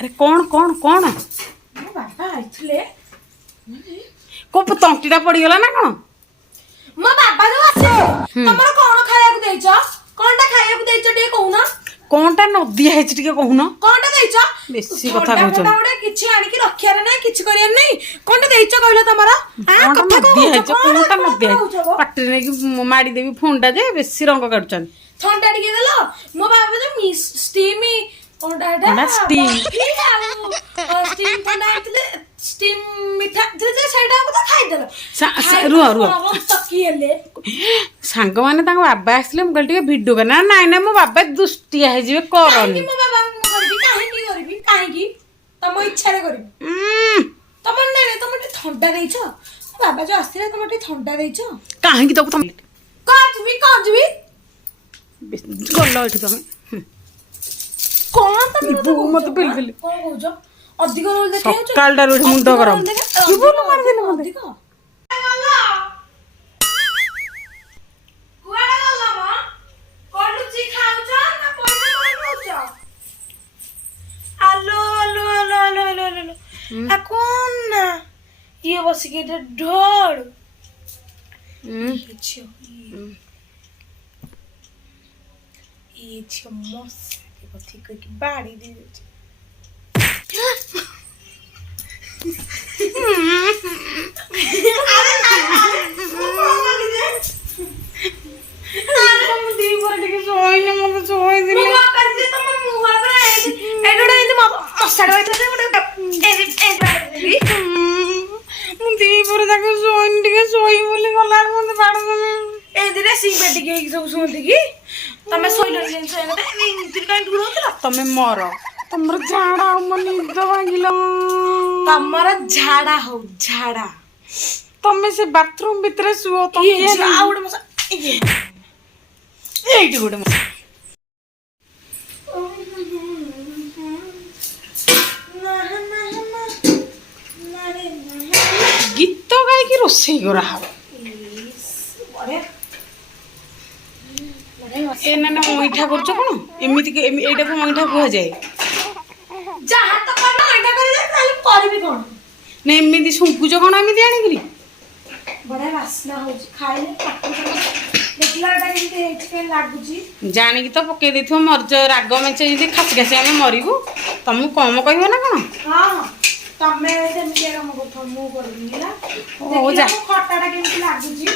अरे कौन कौन कौन मो बाबा आइथिले को तंटीटा पड़गला ना कौन मो बाबा जो आसे तमरो कोन खाया को देइछ कोनटा खाया को देइछ टे कहूना कोनटा नदी है टिके कहून कोनटा देइछ बेसी कथा कहछ कोनटा किछि आनी की रखिया रे नै किछि करिया नै कोनटा देइछ कहलो तमरो कोनटा नदी है कोनटा नदी है पाटी ने की माडी देबी फोनटा जे बेसी रंग काटछन ठंडा टिके देलो मो बाबा जो स्टीमी कोनटा स्टीम स्टीम ठंडा आइथिले स्टीम मिठा जे सेटा को तो खाइ देलो रुह रुह तकिएले सांग माने तांग बाबा आसले हम टिके भिडियो बना नाइ ना मो बाबा दुष्टिया हे जिवे करनी मो बाबा करबी काहे की तम इच्छा रे करबी तम नै तम टे ठंडा देइछ बाबा जो आस्थिले तम टे ठंडा देइछ काहे की तको तुम काजबी गल्लो एठी तमे कोन तम बो मत बिल बिल कोन कहउछ अधिक रोल देखे सकाल डार उठ मुंड गरम की बोल मार देले मते अधिक कुआडा गल्ला म कोलुची खाउछ ना पइसा कोन आलो आलो आलो आलो आलो आलो आ कोन ना ये बसी के ढोल ये छो मस के बथी को की बाड़ी दे दे तमे मर तमर झाड़ा मन निद भागिल तमर झाड़ा हो झाड़ा तमे से बाथरूम भीतर सुओ तो ये आउड मसा एइटी गोटे गीत गाई की रोसई करा ए ना ना मोइठा करछ कोन एमिति के एटा को मोइठा कह जाए जहा तो करना एटा कर दे ताले करबी कोन ने एमिति सुंकुज कोन एमिति आनी करी बड़ा वासना हो खाइले पाटो देखलाटा केते हेच के लागुची जानी की तो पके देथियो मर्ज राग मेचे जदी खास खास हमें मरिबू तुमु कम कहबो ना कोन हां तमे जेमिया काम करथो मु करबी ना ओ जा खटाटा केते लागुची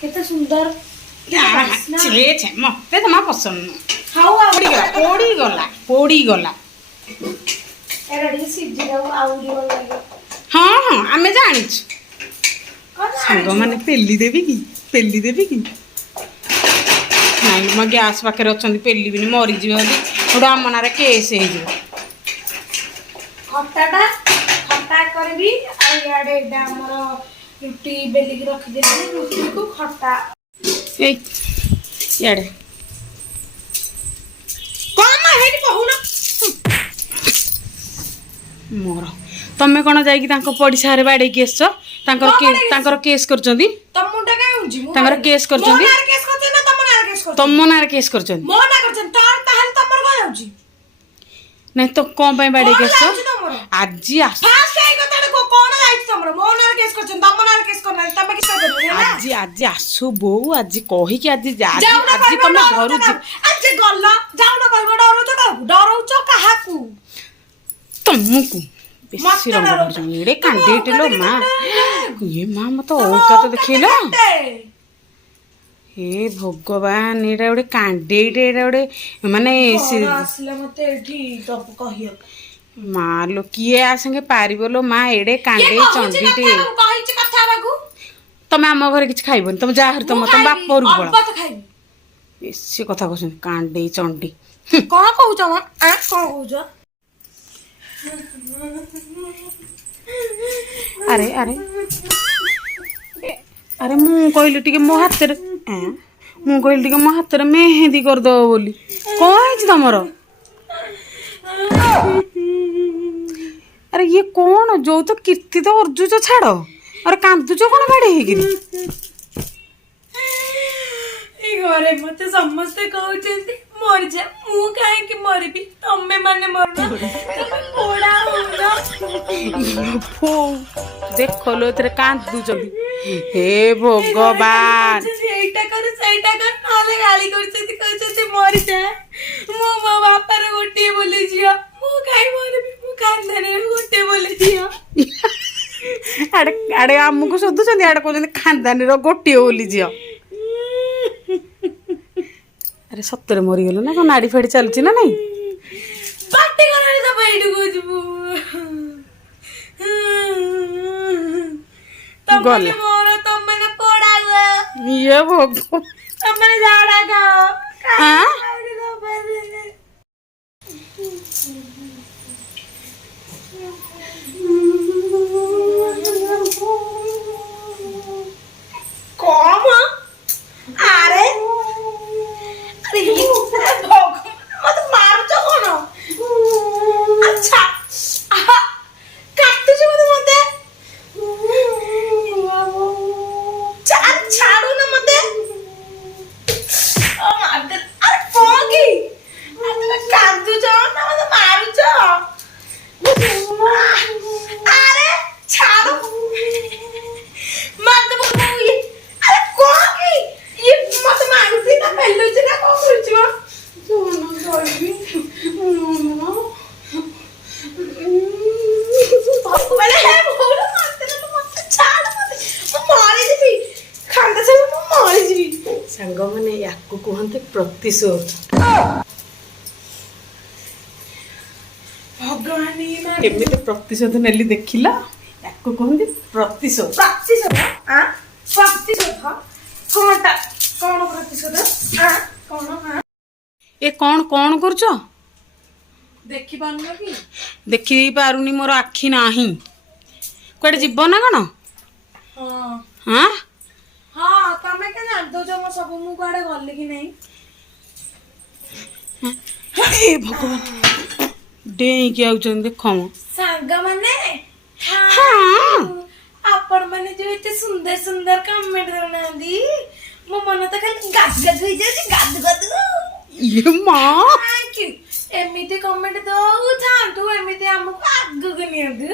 केते सुंदर छे छे मते तमा पसंद खाओ पोड़ी गला एरा डी सिद्धि जाऊ आउरी वाला लागे हाँ हाँ आमे जानी कोन सांग माने पेली देबी की नाइ म गैस पाखे अछंती पेली बिनी मरी जिवे ओदी ओडा मनारे केस हे जिवे खट्टा करबी आ याडे डा हमर रुटी बेली की रख देबी रुटी को खट्टा ए याडे कोन हेडी कहूना मोर तमे कोन जाई की तांको पडिसा रे बाडे केस छ तांकर केस करचंदी तम मुंडा काय होजी तांकर केस करचंदी मोनार केस करते ना तम नार केस करते तम नार केस करचंदी मोना करचन तार ताहल तमर काय होजी नहीं तो कोन पय बाडे केस छ तमर आजी आस फास्ट काय गताडे को कोन जाई तमर मोनार केस करचन तम नार केस करना तमे किस करबे ना आजी आजी आसु बो आजी कहि की आजी आजी तमे घरु जी आज गल्ला जाऊ ना कहबो डरौच काहाकू तमुकु बेसी रंग करछन एडे कांडेटेलो मां ये मां मत औका तो देखिलो हे भगवान एडा ओडे कांडेटे एडा ओडे माने आसले मते एठी तो कहियो मां लो किए आसंगे पारिबो लो मां एडे कांडे चंडीटे कहिच कथा बागु तमे हम घर किछ खाइबन तम जा हर तम बाप पर बळ अब तो खाइबी बेसी कथा कहछन कांडे चंडी कोन कहउछ म आ कोन कहउछ अरे अरे अरे मु कहली टिके मो हाथ रे मु कहली टिके मो हाथ रे मेहंदी कर दो बोली कौन है तमरो अरे ये कौन जो तो कीर्ति तो अर्जुच छाड़ अरे कांदुच कौन बाड़े हेगिरी घरे मते समस्ते कहउछंती ମରିଯା ମୁଁ କାହିଁକି ମରିବି ତମେ ମାନେ ମରୁନ ତମେ ପୋଡା ହଉନ ଦେଖଲ ଏଥିରେ କାନ୍ଦୁଛନ୍ତି ହେ ଭଗବାନ ଏଇଟା କର ସେଇଟା କର ନହେଲେ ଗାଳି କରୁଛନ୍ତି କହୁଛନ୍ତି ମରିଯା ମୁଁ ମୋ ବାପାର ଗୋଟିଏ ବୋଲି ଝିଅ ମୁଁ କାହିଁ ମରିବି ମୁଁ ଖାନଦାନୀର ଗୋଟିଏ ବୋଲି ଝିଅ ଆଡେ ଆଡେ ଆମକୁ ଶୋଧୁଛନ୍ତି ଆଡେ କହୁଛନ୍ତି ଖାନଦାନୀର ଗୋଟିଏ ବୋଲି ଝିଅ ଆରେ ସତରେ ମରିଗଲ ନା କଣ ନାଡି ଫାଡି ଚାଲୁଛି ନା ନାଇଁ ପାଟି କରରେ ତ ଏଇଠିକୁ ଯିବୁ ତମେ ମୋର ତମେ ପୋଡା ଇଏ ଭଗ ତମେ ଝାଡା ଖାଅ ଆଁ? କମ ଆରେ ଆରେ ମତେ ମାରୁଛ କଣ ଆଚ୍ଛା କାଟୁଛି ମତେ ଛାଡୁନ ମତେ ଆରେ କଣ କି ତମେ କାନ୍ଦୁଛ ନା ମତେ ମାରୁଛ ଆରେ ଛାଡ ମାରଦବ ଆରେ କଣ କି ଇଏ ମତେ ମାରୁଛି ନା ପେଲୁଛି ନା କଣ କରୁଛି ମ ଭଗବାନ ହେ ଭଉଣୀ ମାରତେ ମତେ ଛାଡ ମତେ ମୁଁ ମରିଯିବି ଖାନ୍ତା ସାଙ୍ଗ ମୁଁ ମରିଯିବି ସାଙ୍ଗମାନେ ୟାକୁ କୁହନ୍ତି ପ୍ରତିଶୋଧ। ଭଗବାନ କେମିତି ପ୍ରତିଶୋଧ ନେଲି ଦେଖିଲ ୟାକୁ କୁହନ୍ତି ପ୍ରତିଶୋଧ। ପ୍ରତିଶୋଧ ପ୍ରତିଶୋଧ କଣଟା କଣ ପ୍ରତିଶୋଧ କଣ ଏ କଣ କଣ କରୁଛ ଦେଖିପାରୁନ କି ଦେଖି ପାରୁନି ମୋର ଆଖି ନାହିଁ କୁଆଡେ ଯିବ ନା କଣ ହଁ ହଁ ହଁ ତମେ କେন ଜାଣିଦଉଛ ମୋ ସବୁ ମୁଁ କୁଆଡେ ଗଲି କି ନାହିଁ ଏ ଭଗବାନ ଡେଇଁକି ଆଉଛନ୍ତି ଦେଖ ମ ସାଙ୍ଗମାନେ ହଁ ଆପଣ ମାନେ ଯୋଉ ଏତେ ସୁନ୍ଦର ସୁନ୍ଦର କମେଣ୍ଟ ଦଉନାହାନ୍ତି ମୋ ମନ ତ ଖାଲି ଗାଦୁ ଗାଦୁ ହେଇଯାଉଛି ଗାଦୁ ଗାଦୁ ଇଏ ମା ଥ୍ୟାଙ୍କ ୟୁ ଏମିତି କମେଣ୍ଟ ଦଉଥାନ୍ତୁ ଏମିତି ଆମକୁ ଆଗକୁ ନିଅନ୍ତୁ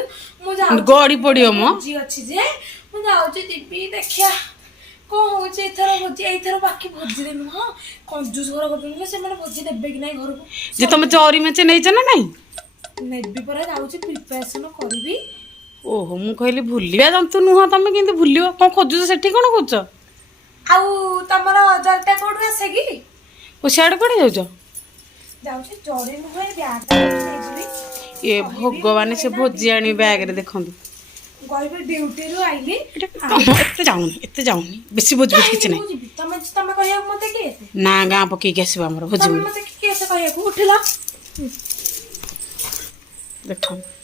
ମୁଁ ଯାଉଛି ଗଡି ପଡିବ ମ ଭୋଜି ଅଛି ଯେ ମୁଁ ଯାଉଛି ଯିବି ଦେଖିଆ କଣ ହଉଛି ଏଥର ଭୋଜି ଏଇଥର ବାକି ଭୋଜିରେ ନୁହଁ କଞ୍ଜୁସ ଘର କରୁଛନ୍ତି ସେମାନେ ଭୋଜି ଦେବେ କି ନାହିଁ ଘରକୁ ଯେ ତମେ ଚରି ମେଚେ ନେଇଛ ନା ନାଇଁ ନେବି ପରା ଯାଉଛି ପ୍ରିପାରେସନ କରିବି ଓହୋ ମୁଁ କହିଲି ଭୁଲିବା ଜନ୍ତୁ ନୁହଁ ତମେ କେମିତି ଭୁଲିବ କଣ ଖୋଜୁଛ ସେଠି କଣ କରୁଛ ଆଉ ତମର ଜରିଟା କୋଉଠୁ ଆସେ କି ଓ ସିଆଡେ କୁଆଡେ ଯାଉଛ ଯାଉଛି ଜରି ନୁହେଁ ବ୍ୟାଗଟା ନେଇଯିବି ଏ ଭଗବାନ ସେ ଭୋଜି ଆଣି ବ୍ୟାଗରେ ଦେଖନ୍ତୁ କହିବି ଡ୍ୟୁଟିରୁ ଆଇଲି ଏତେ ଯାଉନି ବେଶୀ ଭୋଜି ଭୋଜି କିଛି ନାହିଁ ଯିବି ତମେ ତମେ କହିବାକୁ ମତେ କିଏ ନା ଗାଁ ପକେଇକି ଆସିବ ଆମର ଭୋଜି ତମେ ମତେ କିଏ କହିବାକୁ ଉଠିଲ ଦେଖନ୍ତୁ